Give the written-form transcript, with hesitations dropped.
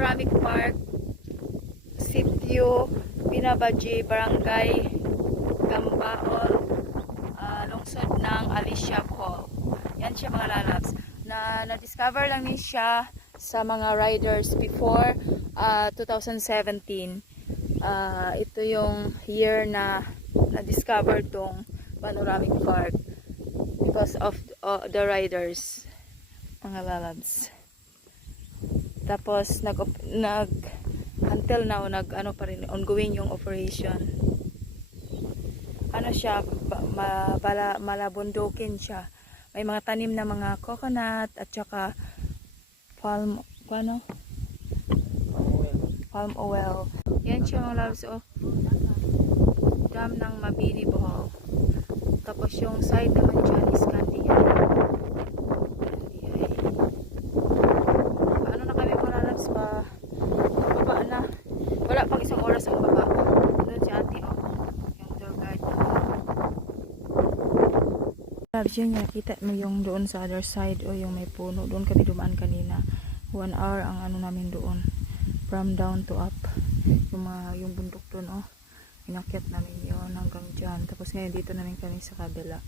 Panoramic Park, Sitio Binabaji, Barangay Gambaol, lungsod ng Alicia Call. Yan siya mga lalabs. Na-discover lang ni siya sa mga riders before 2017. Ito yung year na na-discover tong Panoramic Park because of the riders, mga lalabs. Tapos until now ano pa rin, ongoing yung operation. Ano siya, malabundukin siya. May mga tanim na mga coconut at saka palm oil. Yan siya mga loves, oh. Dam ng Mabini, Bohol. Tapos yung side naman dyan is Kandihay. Ano na kami mga loves, baba na. Wala pang isang oras ang baba. Doon si ate, oh. Yung tour guide. Loves, yun nakita mo yung doon sa other side, o yung may puno. Doon kami dumaan kanina. 1 hour ang ano namin doon. From down to up. Yung bundok doon, oh. Inakyat namin yun hanggang dyan. Tapos ngayon dito namin kami sa kabila.